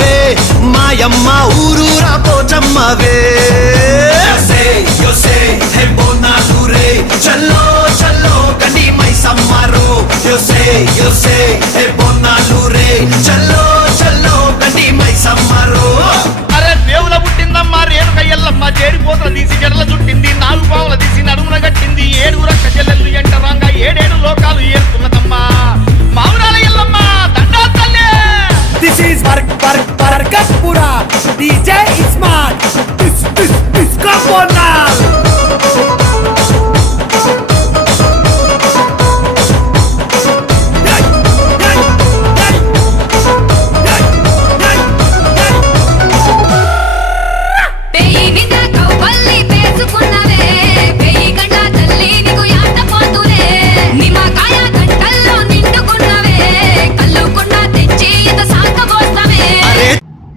తల్లివే మాయమ్మ ఊరూరా పోచమ్మవే హే బోనాలు రే చల్లో చల్లో గండి మైసమ్మరో హే బోనాలు రే చల్లో చల్లో గండి మైసమ్మరో. అరే దేవుల పుట్టిందమ్మా రేణుక ఎల్లమ్మ చేరిపోతల తీసి జడల చుట్టింది నాలుగు పావుల తీసి నడుమున కట్టింది ఏడు రక్క చెల్లెళ్ళు ఎంటరాంగా ఏడేడు లోకాలు ఏరుతున్నదమ్మా మావురాల ఎల్లమ్మ దండా తల్లే. This is Barkatpura DJ Ismat Disco Bonal.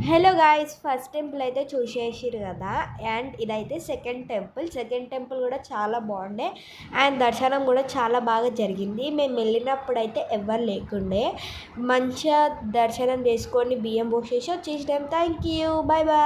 Hello guys, first temple అయితే చూసేసిరు కదా. అండ్ ఇదైతే సెకండ్ టెంపుల్ కూడా చాలా బాగుండే. అండ్ దర్శనం కూడా చాలా బాగా జరిగింది. మేము వెళ్ళినప్పుడు అయితే ఎవరు లేకుండే. మంచిగా దర్శనం చేసుకొని బియ్యం పోసేసి వచ్చేసాం. Thank you, bye bye.